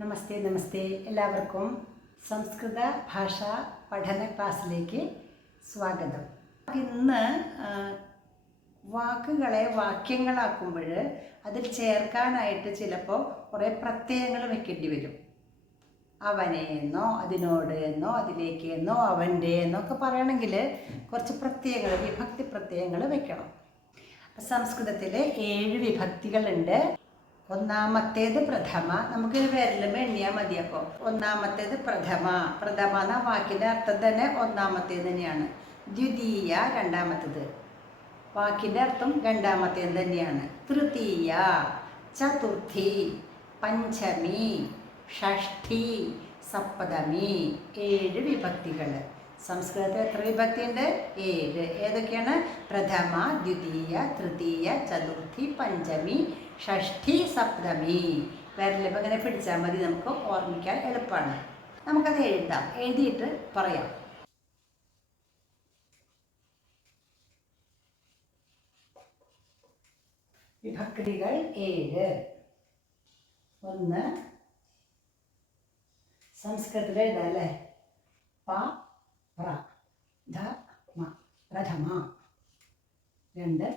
നമസ്തേ നമസ്തേ എല്ലാവർക്കും സംസ്കൃത ഭാഷാ പഠന ക്ലാസ്സിലേക്ക് സ്വാഗതം. ഇന്ന് വാക്കുകളെ വാക്യങ്ങളാക്കുമ്പോൾ അതിൽ ചേർക്കാനായിട്ട് ചിലപ്പോൾ കുറേ പ്രത്യയങ്ങൾ വെക്കേണ്ടി വരും. അവനെ എന്നോ അതിനോട് എന്നോ അതിലേക്ക് എന്നോ അവൻ്റെ എന്നൊക്കെ പറയണമെങ്കിൽ കുറച്ച് പ്രത്യയങ്ങൾ വിഭക്തി പ്രത്യയങ്ങൾ വെക്കണം. സംസ്കൃതത്തിൽ 7 വിഭക്തികളുണ്ട്. ഒന്നാമത്തേത് പ്രഥമ. നമുക്കിത് വിരലും എണ്ണിയാൽ മതി. അപ്പോൾ ഒന്നാമത്തേത് പ്രഥമ. പ്രഥമ എന്ന വാക്കിൻ്റെ അർത്ഥം തന്നെ ഒന്നാമത്തേത് തന്നെയാണ്. ദ്വിതീയ രണ്ടാമത്തേത്, വാക്കിൻ്റെ അർത്ഥം രണ്ടാമത്തേത് തന്നെയാണ്. തൃതീയ, ചതുർത്ഥി, പഞ്ചമി, ഷഷ്ഠി, സപ്തമി. 7 വിഭക്തികൾ. സംസ്കൃതത്തിൽ എത്ര വിഭക്തിയുണ്ട്? 7. ഏതൊക്കെയാണ്? പ്രഥമ, ദ്വിതീയ, തൃതീയ, ചതുർത്ഥി, പഞ്ചമി, ഷഷ്ഠി, സപ്തമി. വിരലിപ്പോൾ ഇങ്ങനെ പിടിച്ചാൽ മതി, നമുക്ക് ഓർമ്മിക്കാൻ എളുപ്പമാണ്. നമുക്കത് എഴുതാം. എഴുതിയിട്ട് പറയാം. വിഭക്തികൾ 7. 1 സംസ്കൃതത്തിൽ എഴുതാം അല്ലേ? പ പ്ര ധ മ പ്രഥമ. 2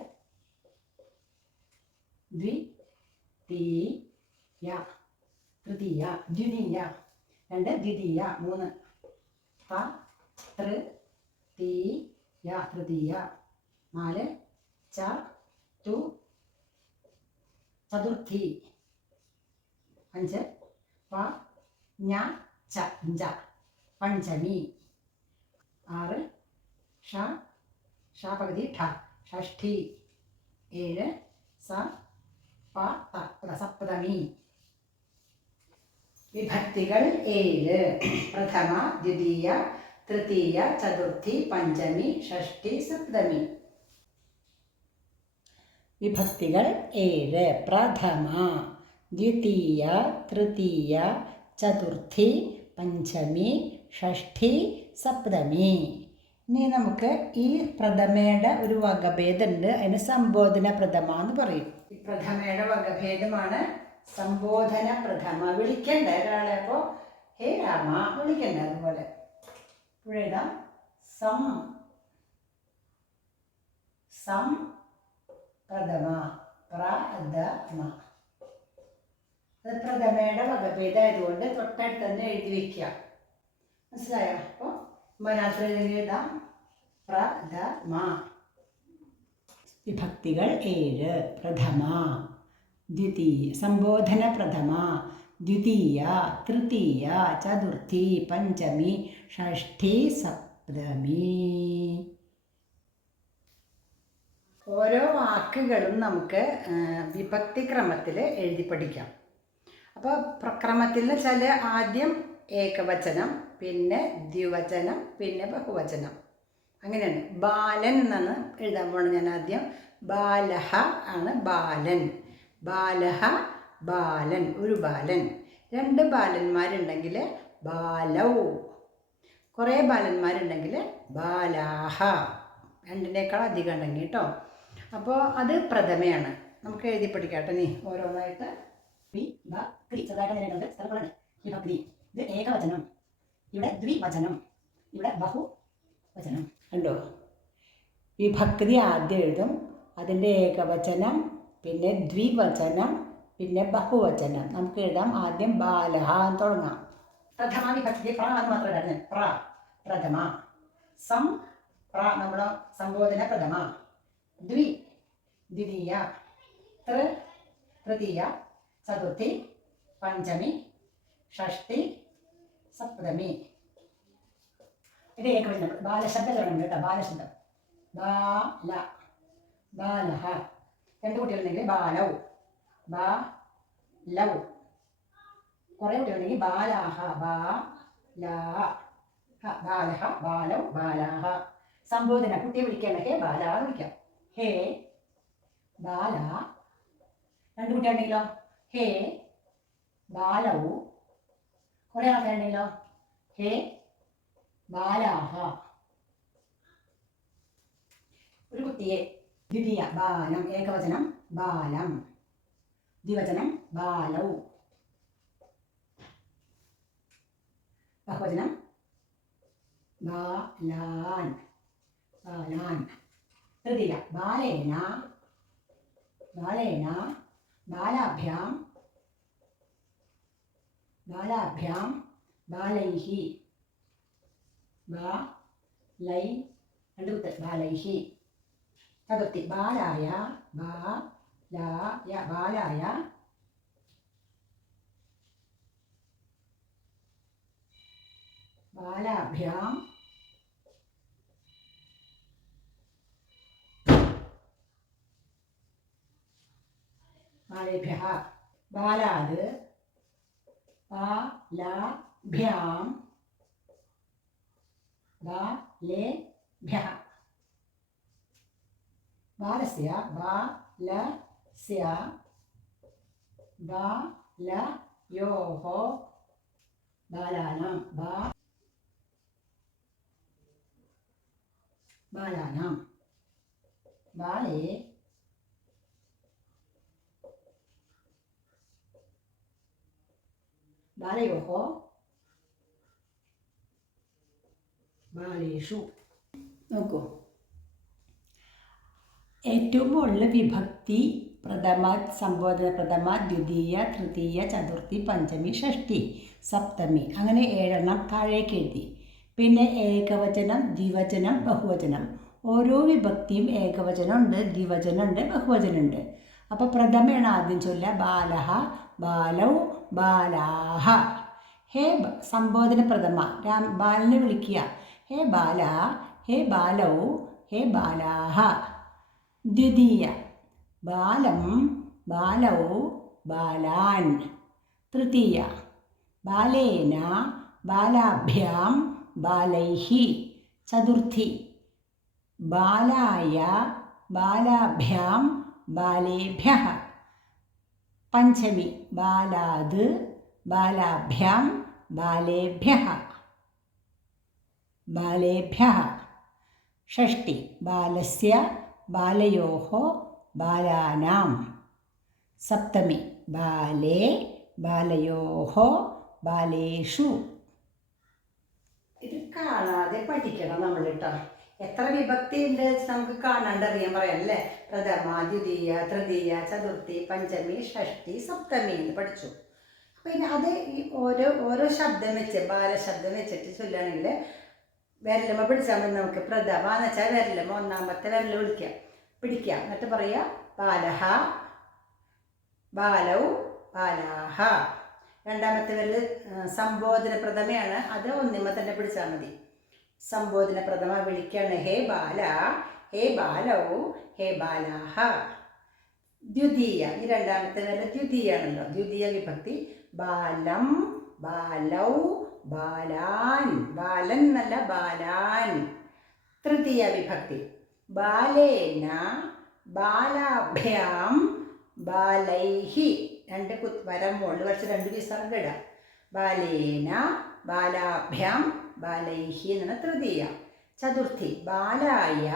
ദ്വിതീയ തൃതീയ ദ്വിതീയ. 2 ദ്വിതീയ. 3 പ തൃതീയ തൃതീയ. 4 ച തു ചതുർത്ഥി. 5 പ ഞ ച ജ പഞ്ചമി. 6 ഷ ഷ പകുതി ഠ ഷഷ്ഠി. 7 സ പ ത സപ്തമി. വിഭക്തികൾ 7. പ്രഥമ, ദ്വിതീയ, തൃതീയ, ചതുർത്ഥി, പഞ്ചമി, ഷഷ്ഠി, സപ്തമി. വിഭക്തികൾ 7. പ്രഥമ, ദ്വിതീയ, തൃതീയ, ചതുർത്ഥി, പഞ്ചമി, ഷഷ്ഠി, സപ്തമി. ഇനി നമുക്ക് ഈ പ്രഥമയുടെ ഒരു വകഭേദമുണ്ട്. അതിന് സംബോധന പ്രഥമ എന്ന് പറയും. ഈ പ്രഥമയുടെ വകഭേദമാണ് സംബോധന പ്രഥമ. വിളിക്കണ്ട ഒരാളെ. അപ്പോൾ ഹേ രാമ വിളിക്കണ്ട. അതുപോലെ ഇവിടെ എഴുതാം സം സം പ്രഥമ പ്രഥമ. അത് പ്രഥമയുടെ വകഭേദമായതുകൊണ്ട് തൊട്ടടുത്ത് തന്നെ എഴുതി വയ്ക്കുക. മനസ്സിലായോ? അപ്പോൾ മലയാളത്തിൽ എഴുതാം പ്രഥമ. വിഭക്തികൾ 7. പ്രഥമ, ദ്വിതീയ സംബോധന പ്രഥമ, ദ്വിതീയ, തൃതീയ, ചതുർത്ഥി, പഞ്ചമി, ഷഷ്ഠി, സപ്തമി. ഓരോ വാക്കുകളും നമുക്ക് വിഭക്തി ക്രമത്തിൽ എഴുതി പഠിക്കാം. അപ്പോൾ ക്രമത്തിൽ എന്ന് വെച്ചാൽ ആദ്യം ഏകവചനം, പിന്നെ ദ്വിവചനം, പിന്നെ ബഹുവചനം. അങ്ങനെയാണ്. ബാലൻ എന്നാണ് എഴുതാൻ പോകണം. ഞാൻ ആദ്യം ബാലഹ ആണ് ബാലൻ. ബാലഹ ബാലൻ, ഒരു ബാലൻ. 2 ബാലന്മാരുണ്ടെങ്കിൽ ബാലൗ. കുറേ ബാലന്മാരുണ്ടെങ്കിൽ ബാലാഹ. 2നേക്കാൾ അധികം ഉണ്ടെങ്കിൽ കേട്ടോ. അപ്പോൾ അത് പ്രഥമയാണ്. നമുക്ക് എഴുതി പഠിക്കാട്ടെ. നീ ഓരോന്നായിട്ട്. ചെറുതായിട്ട് നേരിടുന്നുണ്ട് സ്ഥലങ്ങളുണ്ട്. വിഭക്തി. ഇത് ഏകവചനം, ഇവിടെ ദ്വിവചനം, ഇവിടെ ബഹുവചനം. കണ്ടോ? വിഭക്തി ആദ്യം എഴുതും, അതിൻ്റെ ഏകവചനം, പിന്നെ ദ്വിവചനം, പിന്നെ ബഹുവചനം. നമുക്ക് എഴുതാം. ആദ്യം ബാലഹ തുടങ്ങാം. പ്രഥമ വിഭക്തി പ്ര എന്ന് മാത്രം എഴുതാൻ. പ്ര പ്രഥമ. സം പ്ര നമ്മുടെ സംബോധന പ്രഥമ. ദ്വിതീയ, തൃതീയ, ചതുർത്ഥി, പഞ്ചമി, ഷഷ്ഠി, സപ്തമി. ഇത് ഏകവചനം. ബാലശബ്ദം തുടങ്ങുന്നുണ്ട് കേട്ടോ. ബാലശബ്ദം. ബാല ബാലഹ. 2 കുട്ടികളുണ്ടെങ്കിൽ ബാലൗ ബാലൗ. കുറേ കുട്ടികളുണ്ടെങ്കിൽ ബാലാഹ ബാലാഹ ബാലഹ ബാലൗ ബാലാഹ. സംബോധന കുട്ടിയെ വിളിക്കേണ്ട. ഹേ ബാല വിളിക്കാം. ഹേ ബാല. 2 കുട്ടികളുണ്ടെങ്കിലോ ഹേ ബാലൗ. കുറേ ആൾക്കാരുണ്ടെങ്കിലോ ഹേ ബാലാഹ. ഒരു കുട്ടിയെ ദ്വിതീയ ബാലം. ഏകവചനം ബാലം, ദ്വിവചനം ബാലൗ. ബഹുവചനം ബാലാൻ ബാലാൻ. തൃതീയ ബാലേന ബാലേന ബാലാഭ്യാം ബാലാഭ്യാം ബാലൈഹി ബാലൈ രണ്ടു ബാലൈഹി. ചതുർത്ഥി ബാലായ ബാലായ ബാലായ ബാലാഭ്യാം ബാലേഭ്യഃ. ബാലാത് ബാലാഭ്യാം ബാലേഭ്യഃ. ബാലസ്യ ബാലസ്യ ബാലയോഃ ബാലാനാം ബാലാനാം. ബാലേ ബാലയോഃ ബാലേഷു. നോക്കൂ, ഏറ്റവും മുകളിൽ വിഭക്തി പ്രഥമ, സംബോധന പ്രഥമ, ദ്വിതീയ, തൃതീയ, ചതുർത്ഥി, പഞ്ചമി, ഷഷ്ടി, സപ്തമി, അങ്ങനെ 7 താഴേക്ക് എഴുതി. പിന്നെ ഏകവചനം, ദ്വിവചനം, ബഹുവചനം. ഓരോ വിഭക്തിയും ഏകവചനമുണ്ട്, ദ്വിവചനമുണ്ട്, ബഹുവചനമുണ്ട്. അപ്പോൾ പ്രഥമയാണ് ആദ്യം ചൊല്ലുക. ബാലഹ ബാലൗ ബാലാഹ. ഹേ സംബോധന പ്രഥമ, ബാലനെ വിളിക്കുക. ഹേ ബാല ഹേ ബാലൗ ഹേ ബാലാഹ. ദ്വിതീയ ബാലം ബാലൗ ബാലാൻ. തൃതീയ ബാലേന ബാലാഭ്യാം ബാലൈഹി. ചതുർത്ഥി ബാലായ ബാലാഭ്യാം ബാലേഭ്യഃ. പഞ്ചമി ബാലാത് ബാലാഭ്യാം ബാലേഭ്യഃ ബാലേഭ്യഃ. ഷഷ്ടി ബാലസ്യ ബാലയോഃ ബാലാനാം. സപ്തമി ബാലേ ബാലയോഃ ബാലേഷു. ഇത് കാണാതെ പഠിക്കണം നമ്മൾ കേട്ടോ. എത്ര വിഭക്തി ഉണ്ട് നമുക്ക് കാണാണ്ട് അറിയാൻ പറയാം അല്ലേ. പ്രഥമ, ദ്വിതീയ, തൃതീയ, ചതുർത്ഥി, പഞ്ചമി, ഷഷ്ടി, സപ്തമി എന്ന് പഠിച്ചു. പിന്നെ അത് ഈ ഓരോ ശബ്ദം വെച്ച് ബാലശബ്ദം വെച്ചിട്ട് ചൊല്ലുകയാണെങ്കിൽ വിരലമ്മ പിടിച്ചാൽ മതി നമുക്ക്. പ്രഥമ എന്ന് വെച്ചാൽ വിരലമ്മ ഒന്നാമത്തെ വിരൽ പിടിക്കുക. എന്നിട്ട് പറയുക ബാലഹ ബാലൗ ബാലാഹ. രണ്ടാമത്തെ വിരൽ സംബോധന പ്രഥമയാണ്, അത് ഒന്നിമ്മ തന്നെ പിടിച്ചാൽ മതി. സംബോധന പ്രഥമ വിളിക്കുകയാണ്. ഹേ ബാല ഹേ ബാലൗ ഹേ ബാലാഹ. ദ്വിതീയ, ഈ രണ്ടാമത്തെ വിരൽ ദ്വിതീയാണല്ലോ, ദ്വിതീയ വിഭക്തി. ബാലം ബാലൗ ബാലാൻ. ബാലൻ എന്നല്ല, ബാലാൻ. തൃതീയ വിഭക്തി ബാലേന ബാലാഭ്യാം ബാലൈഹി. രണ്ട് വരം മുകളിൽ വരച്ച് 2 പീസാണ് ഇടുക. ബാലേന ബാലാഭ്യാം ബാലൈഹി എന്നാണ് തൃതീയ. ചതുർത്ഥി ബാലായ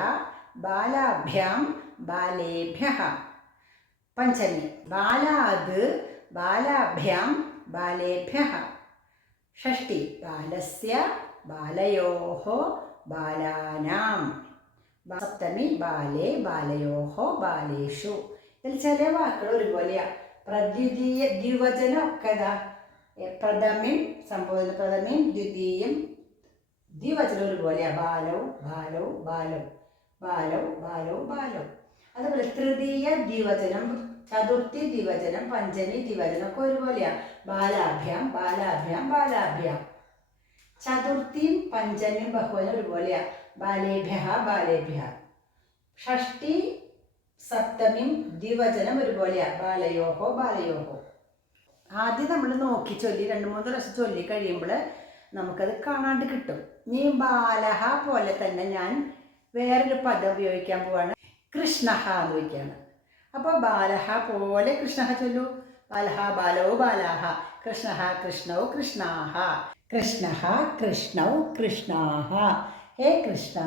ബാലാഭ്യാം ബാലേഭ്യഃ. പഞ്ചമി ബാലാത് ബാലാഭ്യാം ബാലേഭ്യഃ. ഷഷ്ടി ബാലസ്യ ബാലയോഃ ബാലാനാം. സപ്തമി ബാലേ ബാലയോഃ ബാലേഷു. ഇതിൽ ചില വാക്കുകൾ ഒരുപോലെയാണ്. പ്രദ്വിതീയ ദ്വിവചനം ഒക്കെ പ്രഥമയും സംബോധന പ്രഥമയും ദ്വിതീയം ദ്വിവചനം ഒരുപോലെയാണ്. ബാലൗ ബാലൗ ബാലൗ ബാലൗ ബാലൗ ബാലൗ. അതുപോലെ തൃതീയ ദ്വിവചനം, ചതുർത്ഥി ദ്വിവചനം, പഞ്ചമി ദ്വിവചനം ഒക്കെ ഒരുപോലെയാണ്. ബാലാഭ്യാം ബാലാഭ്യാം ബാലാഭ്യാം. ചതുർത്ഥിയും പഞ്ചമിയും ബഹുവചനം ഒരുപോലെയാണ്. ബാലേഭ്യഃ ബാലേഭ്യഃ. ഷഷ്ടി സപ്തമിയും ദ്വിവചനം ഒരുപോലെയാണ്. ബാലയോഃ ബാലയോഃ. ആദ്യം നമ്മൾ നോക്കി ചൊല്ലി 2-3 പ്രാവശ്യം ചൊല്ലി കഴിയുമ്പോൾ നമുക്കത് കാണാണ്ട് കിട്ടും. നീ ബാലഹ പോലെ തന്നെ ഞാൻ വേറൊരു പദം ഉപയോഗിക്കാൻ പോവാണ്. കൃഷ്ണഹ എന്ന് വയ്ക്കുകയാണ്. അപ്പോൾ ബാലഹ പോലെ കൃഷ്ണഹ ചൊല്ലു. ബാലഹ ബാലോ ബാലാഹ. കൃഷ്ണഹ കൃഷ്ണൗ കൃഷ്ണാഹ. കൃഷ്ണഹ കൃഷ്ണൗ കൃഷ്ണാഹ. ഹേ കൃഷ്ണ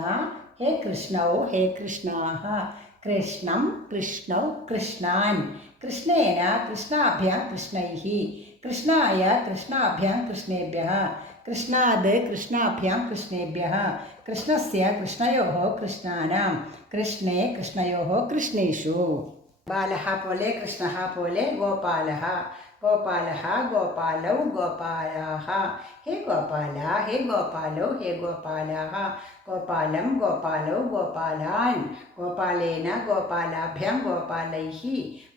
ഹേ കൃഷ്ണൗ ഹേ കൃഷ്ണാഹ. കൃഷ്ണം കൃഷ്ണൗ കൃഷ്ണാൻ. കൃഷ്ണേന കൃഷ്ണാഭ്യാം കൃഷ്ണൈഹി. കൃഷ്ണായ കൃഷ്ണാഭ്യാം കൃഷ്ണേഭ്യഃ കൃഷ്ണാത് കൃഷ്ണാഭ്യാം കൃഷ്ണേഭ്യഃ കൃഷ്ണസ്യ കൃഷ്ണയോः കൃഷ്ണാനാം കൃഷ്ണേ കൃഷ്ണയോः കൃഷ്ണേഷു. ബാലഃ പോലെ കൃഷ്ണഃ പോലെ ഗോപാലഃ ഗോപാലഃ ഗോപാലൗ ഗോപാലാः ഹേ ഗോപാല ഹേ ഗോപാലൗ ഹേ ഗോപാലാः ഗോപാലം ഗോപാലൗ ഗോപാലാൻ ഗോപാലേന ഗോപാലാഭ്യാം ഗോപാലൈഃ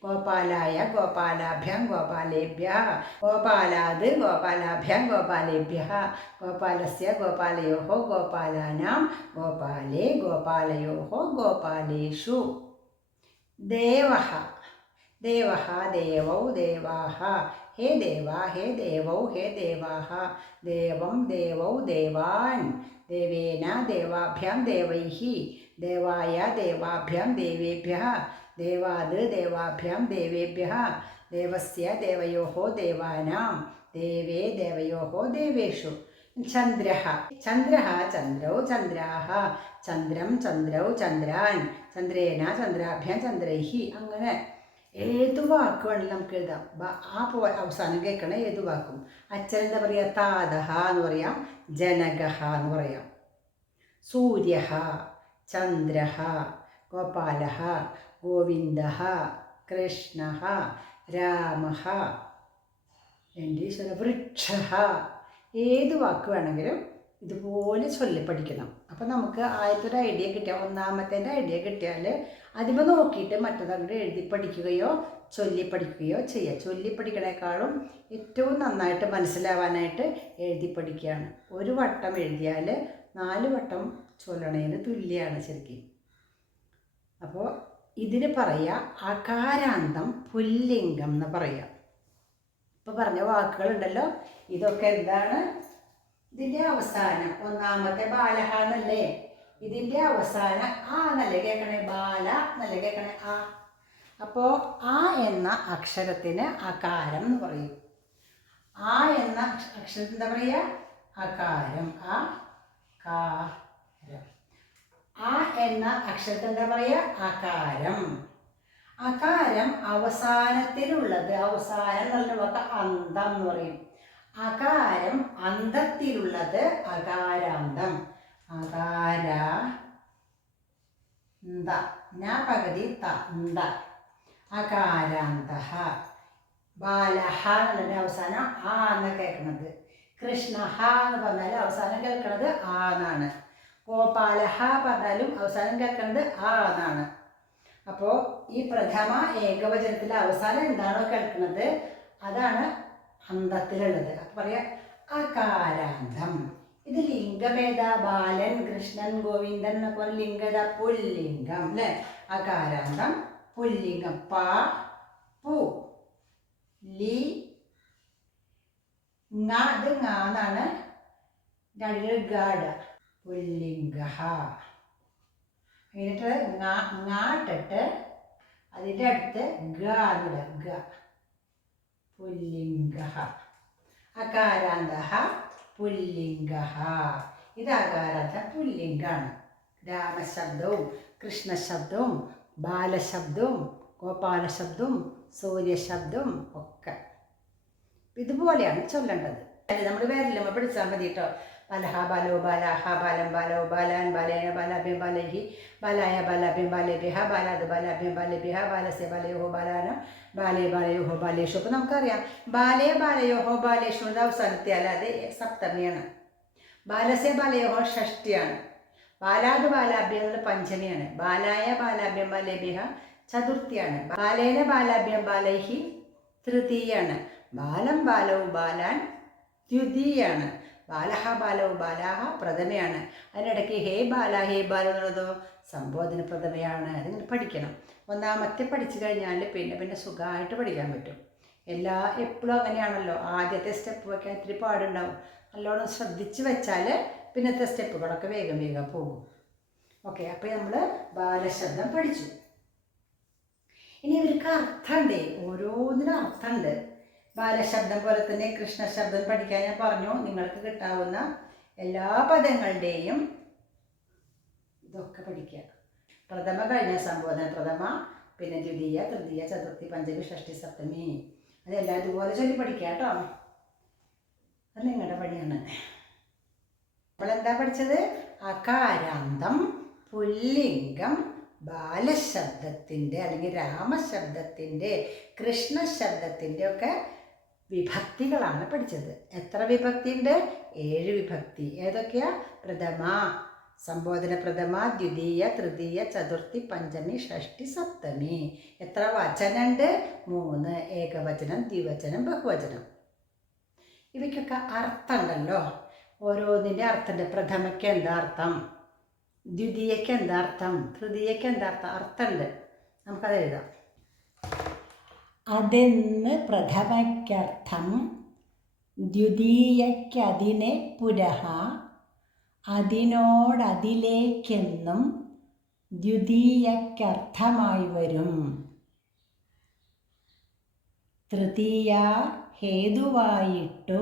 ഗോപാലായ ഗോപാലാഭ്യാം ഗോപാലേഭ്യഃ ഗോപാലാത് ഗോപാലാഭ്യാം ഗോപാലേഭ്യഃ ഗോപാലസ്യ ഗോപാലയോः ഗോപാലാനാം ഗോപാലേ ഗോപാലയോः ഗോപാലേഷു. ദേവഃ ദേവഃ ദേവൗ ദേവാः ഹേ ദേവ ഹേ ദേവൗ ഹേ ദേവാः ദേവം ദേവൗ ദേവാൻ ദേവേന ദേവാഭ്യാം ദേവൈഃ ദേവായ ദേവാഭ്യാം ദേവേഭ്യഃ ദേവാത് ദേവാഭ്യാം ദേവേഭ്യഃ ദേവസ്യ ദേവയോः ദേവാനാം ദേവേ ദേവയോः ദേവേഷു. ചന്ദ്രഃ ചന്ദ്രഃ ചന്ദ്രൗ ചന്ദ്രാः ചന്ദ്രം ചന്ദ്രൗ ചന്ദ്രാൻ ചന്ദ്രേന ചന്ദ്രാഭ്യാം ചന്ദ്രൈഃ. അങ്ങനെ ഏതു വാക്ക് വേണമെങ്കിലും നമുക്ക് എഴുതാം. ആ അവസാനം കേൾക്കണ ഏതു വാക്കും. അച്ഛൻ എന്താ പറയുക? താതഃ എന്ന് പറയാം, ജനകഃ എന്ന് പറയാം. സൂര്യഃ ചന്ദ്രഃ ഗോപാലഃ ഗോവിന്ദഃ കൃഷ്ണഃ രാമഃ എൻ്റെ ഈശ്വര വൃക്ഷഃ. ഏത് വാക്ക് വേണമെങ്കിലും ഇതുപോലെ ചൊല്ലി പഠിക്കണം. അപ്പം നമുക്ക് ആദ്യത്തെ ഐഡിയ കിട്ടിയാൽ, ഒന്നാമത്തെ ഐഡിയ കിട്ടിയാൽ അതിമ നോക്കിയിട്ട് മറ്റൊന്നങ്ങോട്ട് എഴുതി പഠിക്കുകയോ ചൊല്ലി പഠിക്കുകയോ ചെയ്യുക. ചൊല്ലി പഠിക്കണേക്കാളും ഏറ്റവും നന്നായിട്ട് മനസ്സിലാവാനായിട്ട് എഴുതി പഠിക്കുകയാണ്. ഒരു വട്ടം എഴുതിയാൽ 4 വട്ടം ചൊല്ലണേന് തുല്യമാണ് ശരിക്കും. അപ്പോൾ ഇതിന് പറയുക അകാരാന്തം പുല്ലിംഗം എന്ന് പറയുക. ഇപ്പോൾ പറഞ്ഞ വാക്കുകളുണ്ടല്ലോ, ഇതൊക്കെ എന്താണ്? ഇതിൻ്റെ അവസാനം ഒന്നാമത്തെ ബാലഹ എന്നല്ലേ, ഇതിൻ്റെ അവസാനം ആ എന്നല്ലേ കേൾക്കണേ, ബാല എന്നല്ലേ കേൾക്കണേ, ആ. അപ്പോൾ ആ എന്ന അക്ഷരത്തിന് അകാരം എന്ന് പറയും. ആ എന്ന അക്ഷരത്തിന് എന്താ പറയുക? അകാരം. ആ കാരം. ആ എന്ന അക്ഷരത്തിന് എന്താ പറയുക? അകാരം. അകാരം അവസാനത്തിലുള്ളത്, അവസാനം എന്നുള്ള വാക്ക് അന്തം എന്ന് പറയും. അകാരം അന്തത്തിലുള്ളത് അകാരാന്തം. അകാര പകുതി ത അകാരാന്തഃ. ബാലഹ എന്നുള്ളതിൻ്റെ അവസാനം ആ എന്ന് കേൾക്കുന്നത്. കൃഷ്ണഹ എന്ന് പറഞ്ഞാൽ അവസാനം കേൾക്കുന്നത് ആ എന്നാണ്. ഗോപാലഹ പറഞ്ഞാലും അവസാനം കേൾക്കുന്നത് ആ എന്നാണ്. അപ്പോൾ ഈ പ്രഥമ ഏകവചനത്തിലെ അവസാനം എന്താണോ കേൾക്കുന്നത് അതാണ് അന്തത്തിലുള്ളത്. അപ്പം പറയാം അകാരാന്തം. ഇത് ലിംഗഭേദ, ബാലൻ കൃഷ്ണൻ ഗോവിന്ദൻ എന്നൊക്കെ പറഞ്ഞ ലിംഗത പുല്ലിംഗം അല്ലേ. അകാരാന്തം പുല്ലിംഗം. പ പു ലി ങ, ഇത് ങ എന്നാണ്. ഗാഡ പുല്ലിംഗ. എന്നിട്ട് ങാട്ടിട്ട് അതിൻ്റെ അടുത്ത് ഗ എന്നിടുക. ഗ പുല്ലിംഗ. അകാരാന്തഃ പുല്ലിംഗ. ഇത് അകാരാന്ത പുല്ലിംഗാണ്. രാമശബ്ദവും കൃഷ്ണശബ്ദവും ബാലശബ്ദവും ഗോപാലശബ്ദവും സൂര്യശബ്ദവും ഒക്കെ ഇതുപോലെയാണ് ചൊല്ലേണ്ടത്. നമ്മൾ വേറെല്ലാം പഠിച്ചാൽ മതി കേട്ടോ. ബാലഹ ബാലോ ബാലാഹ ബാലം ബാലോ ബാലാൻ ബാലേന ബാലാഭ്യം ബാലൈഹി ബാലായ ബാലാഭ്യം ബാലേഭ്യഃ ബാലാത് ബാലാഭ്യം ബാലേഭ്യഃ ബാലസ്യ ബാലയോഹോ ബാലാനം ബാലേ ബാലയോഹോ ബാലേഷു. അപ്പോൾ നമുക്കറിയാം ബാലേ ബാലയോഹോ ബാലേഷു എന്ന അവസാനത്തെയാൽ അത് സപ്തമിയാണ്. ബാലസ്യ ബാലയോഹോ ഷഷ്ടിയാണ്. ബാലാത് ബാലാഭ്യം എന്നുള്ള പഞ്ചമിയാണ്. ബാലായ ബാലാഭ്യം ബാലേഭ്യഃ ചതുർത്ഥിയാണ്. ബാലേന ബാലാഭ്യം ബാലൈഹി തൃതീയാണ്. ബാലം ബാലവും ബാലാൻ ദ്വിതീയാണ്. ബാലഹ ബാലവും ബാലാഹ പ്രഥമയാണ്. അതിനിടയ്ക്ക് ഹേ ബാല ഹേ ബാല എന്നുള്ളതോ സംബോധന പ്രഥമയാണ്. അതിങ്ങനെ പഠിക്കണം. ഒന്നാമത്തെ പഠിച്ചു കഴിഞ്ഞാൽ പിന്നെ സുഖമായിട്ട് പഠിക്കാൻ പറ്റും. എപ്പോഴും അങ്ങനെയാണല്ലോ. ആദ്യത്തെ സ്റ്റെപ്പ് വയ്ക്കാൻ ഇത്തിരി പാടുണ്ടാവും. നല്ലോണം ശ്രദ്ധിച്ച് വെച്ചാൽ പിന്നത്തെ സ്റ്റെപ്പുകളൊക്കെ വേഗം പോകും. ഓക്കെ, അപ്പോൾ നമ്മൾ ബാലശബ്ദം പഠിച്ചു. ഇനി ഇവർക്ക് അർത്ഥമുണ്ട്, ഓരോന്നിനും അർത്ഥമുണ്ട്. ബാലശബ്ദം പോലെ തന്നെ കൃഷ്ണശബ്ദം പഠിക്കാൻ ഞാൻ പറഞ്ഞു. നിങ്ങൾക്ക് കിട്ടാവുന്ന എല്ലാ പദങ്ങളുടെയും ഇതൊക്കെ പഠിക്കുക. പ്രഥമ കഴിഞ്ഞ സംബോധന പ്രഥമ, പിന്നെ ദ്വിതീയ തൃതീയ ചതുർത്ഥി പഞ്ചമി ഷഷ്ടി സപ്തമി. അതെല്ലാം ഇതുപോലെ ചൊല്ലി പഠിക്കാം കേട്ടോ. അത് നിങ്ങളുടെ പണിയാണ്. നമ്മളെന്താ പഠിച്ചത്? അകാരാന്തം, പുല്ലിംഗം, ബാലശബ്ദത്തിൻ്റെ അല്ലെങ്കിൽ രാമശബ്ദത്തിൻ്റെ, കൃഷ്ണശബ്ദത്തിൻ്റെ ഒക്കെ വിഭക്തികളാണ് പഠിച്ചത്. എത്ര വിഭക്തി ഉണ്ട്? 7 വിഭക്തി. ഏതൊക്കെയാ? പ്രഥമ, സംബോധന പ്രഥമ, ദ്വിതീയ, തൃതീയ, ചതുർത്ഥി, പഞ്ചമി, ഷഷ്ടി, സപ്തമി. എത്ര വചനമുണ്ട്? 3. ഏകവചനം, ദ്വിവചനം, ബഹുവചനം. ഇവയ്ക്കൊക്കെ അർത്ഥമുണ്ടല്ലോ. ഓരോന്നിൻ്റെ അർത്ഥമുണ്ട്. പ്രഥമയ്ക്ക് എന്താ അർത്ഥം, ദ്വിതീയയ്ക്ക് എന്താ അർത്ഥം, തൃതീയയ്ക്ക് എന്താ അർത്ഥം, അർത്ഥമുണ്ട്. നമുക്കത് എഴുതാം. അതെന്ന് പ്രഥമയ്ക്കർത്ഥം, ദ്വിതീയയ്ക്കതിനെ പുരഹ, അതിനോടതിലേക്കെന്നും ദ്വിതീയയ്ക്കർത്ഥമായി വരും. തൃതീയ ഹേതുവായിട്ടു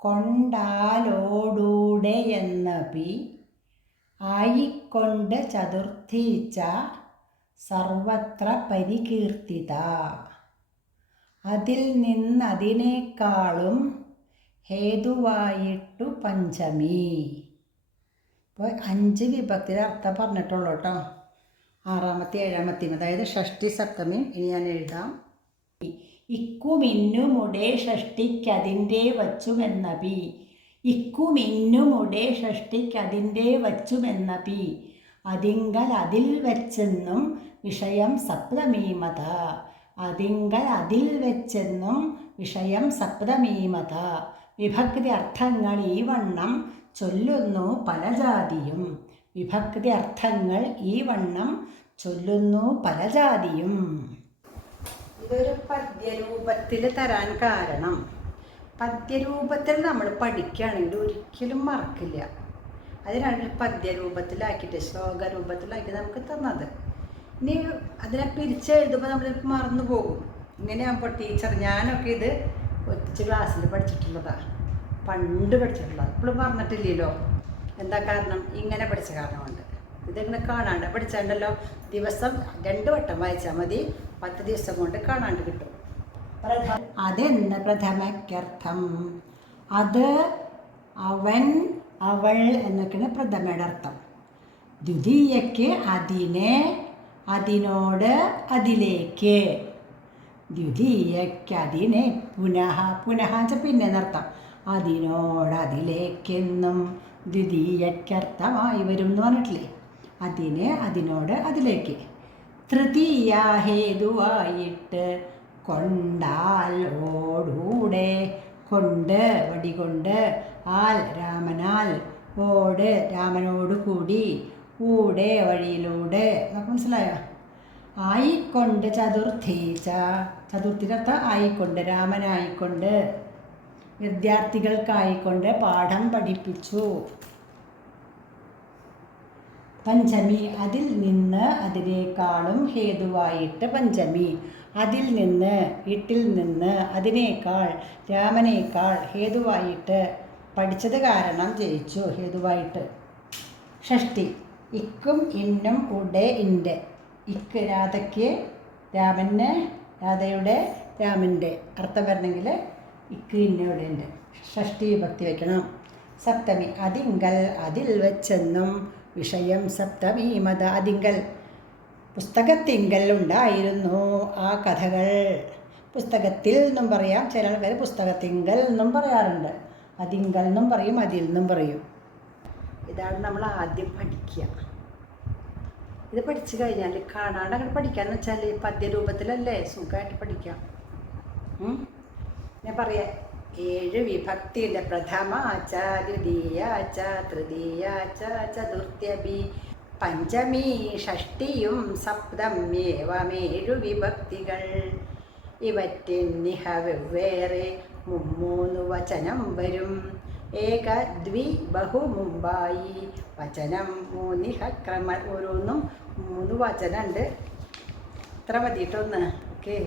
കൊണ്ടാലോടൂടെ എന്നപി ആയിക്കൊണ്ട് ചതുർത്ഥീച്ച സർവത്ര പരികീർത്തിത. അതിൽ നിന്നതിനേക്കാളും ഹേതുവായിട്ടു പഞ്ചമി. അപ്പോൾ 5 വിഭക്തിയുടെ അർത്ഥം പറഞ്ഞിട്ടുള്ളൂ കേട്ടോ. 6ാമത്തെ 7ാമത്തെയും, അതായത് ഷഷ്ടി സപ്തമിയും ഇനി ഞാൻ എഴുതാം. ഇക്കുമിന്നുമുടെ ഷഷ്ടിക്കതിൻ്റെ വച്ചുമെന്നപി. ഇക്കുമിന്നുമുടെ ഷഷ്ടിക്കതിൻ്റെ വച്ചുമെന്നപി. അതിങ്കൽ അതിൽ വെച്ചെന്നും വിഷയം സപ്തമീമത. അതിങ്കൽ അതിൽ വെച്ചെന്നും വിഷയം സപ്തമീമത. വിഭക്തി അർത്ഥങ്ങൾ ഈ വണ്ണം ചൊല്ലുന്നു പല ജാതിയും. വിഭക്തി അർത്ഥങ്ങൾ ഈ വണ്ണം ചൊല്ലുന്നു പല ജാതിയും. ഇതൊരു പദ്യരൂപത്തിൽ തരാൻ കാരണം, പദ്യരൂപത്തിൽ നമ്മൾ പഠിക്കുകയാണെങ്കിൽ ഒരിക്കലും മറക്കില്ല. അതിനാണ് പദ്യരൂപത്തിലാക്കിയിട്ട് ശ്ലോകരൂപത്തിലാക്കി നമുക്ക് തന്നത്. ഇനി അതിനെ പിരിച്ചെഴുതുമ്പോൾ നമ്മൾ മറന്നു പോകും. ഇങ്ങനെയാകുമ്പോൾ ടീച്ചർ, ഞാനൊക്കെ ഇത് ഒത്തിരി ക്ലാസ്സിൽ പഠിച്ചിട്ടുള്ളതാണ്, പണ്ട് പഠിച്ചിട്ടുള്ളത്, ഇപ്പോഴും പറഞ്ഞിട്ടില്ലല്ലോ. എന്താ കാരണം? ഇങ്ങനെ പഠിച്ച കാരണമുണ്ട്. ഇതിങ്ങനെ കാണാണ്ട് പഠിച്ചാണ്ടല്ലോ. ദിവസം 2 വട്ടം വായിച്ചാൽ മതി, 10 ദിവസം കൊണ്ട് കാണാണ്ട് കിട്ടും. അതെന്ന് പ്രഥമയ്ക്കർത്ഥം. അത്, അവൻ, അവൾ എന്നൊക്കെയാണ് പ്രഥമയുടെ അർത്ഥം. ദ്വിതീയയ്ക്ക് അതിനെ, അതിനോട്, അതിലേക്ക്. ദ്വിതീയയ്ക്ക് അതിനെ പുനഃ, പുനഃ വെച്ചാൽ പിന്നെ എന്നർത്ഥം. അതിനോട് അതിലേക്കെന്നും ദ്വിതീയയ്ക്കർത്ഥമായി വരും എന്ന് പറഞ്ഞിട്ടില്ലേ? അതിനെ, അതിനോട്, അതിലേക്ക്. തൃതീയ ഹേതുവായിട്ട് കൊണ്ടാൽ ഓടൂടെ. കൊണ്ട് വടികൊണ്ട്, ആൽ രാമനാൽ, ഓട് രാമനോട് കൂടി, ഊടെ വഴിയിലൂടെ. നമുക്ക് മനസ്സിലായോ? ആയിക്കൊണ്ട് ചതുർത്ഥീച്ച. ചതുർത്ഥിയുടെ അർത്ഥം ആയിക്കൊണ്ട്, രാമനായിക്കൊണ്ട്, വിദ്യാർത്ഥികൾക്കായിക്കൊണ്ട് പാഠം പഠിപ്പിച്ചു. പഞ്ചമി അതിൽ നിന്ന്, അതിനേക്കാളും ഹേതുവായിട്ട് പഞ്ചമി. അതിൽ നിന്ന്, വീട്ടിൽ നിന്ന്, അതിനേക്കാൾ, രാമനേക്കാൾ ഹേതുവായിട്ട്, പഠിച്ചത് കാരണം ജയിച്ചു, ഹേതുവായിട്ട്. ഷഷ്ടി ഇക്കും ഇന്നും ഉടെ ഇൻ്റെ. ഇക്ക് രാധയ്ക്ക്, രാമന് രാധയുടെ, രാമൻ്റെ അർത്ഥം വരണമെങ്കിൽ ഇക്ക് ഇന്നയുടെ ഉണ്ട്. ഷഷ്ടി വിഭക്തി വയ്ക്കണം. സപ്തമി അതിങ്കൽ അതിൽ വെച്ചെന്നും വിഷയം സപ്തമീമത. അതിങ്കൽ പുസ്തകത്തിങ്കൽ ഉണ്ടായിരുന്നു ആ കഥകൾ. പുസ്തകത്തിൽ എന്നും പറയാം, ചില ആൾക്കാർ പുസ്തകത്തിങ്കൽ എന്നും പറയാറുണ്ട്. അതിങ്കൽ എന്നും പറയും, അതിൽ നിന്നും പറയും. ഇതാണ് നമ്മൾ ആദ്യം പഠിക്കുക. ഇത് പഠിച്ചു കഴിഞ്ഞാൽ കാണാണ്ട് അങ്ങനെ പഠിക്കാന്ന് വെച്ചാൽ പദ്യരൂപത്തിലല്ലേ, സുഖമായിട്ട് പഠിക്കാം. ഞാൻ പറയാം, 7 വിഭക്തിയുണ്ട്. പ്രഥമ ച, ദ്വിതീയ ച, തൃതീയ ച, ചതുർത്ഥ്യപി, പഞ്ചമി, ഷഷ്ടിയും സപ്തമ്യേവം 7 വിഭക്തികൾ. ഇവറ്റിന്നിഹ വെവ്വേറെ 3 വചനം വരും. ഏക, ദ്വി, ബഹു മുമ്പായി വചനം 3 ക്രമ. ഓരോന്നും 3 വചനമുണ്ട്. ഇത്ര മതിയിട്ടൊന്ന്. ഓക്കെ.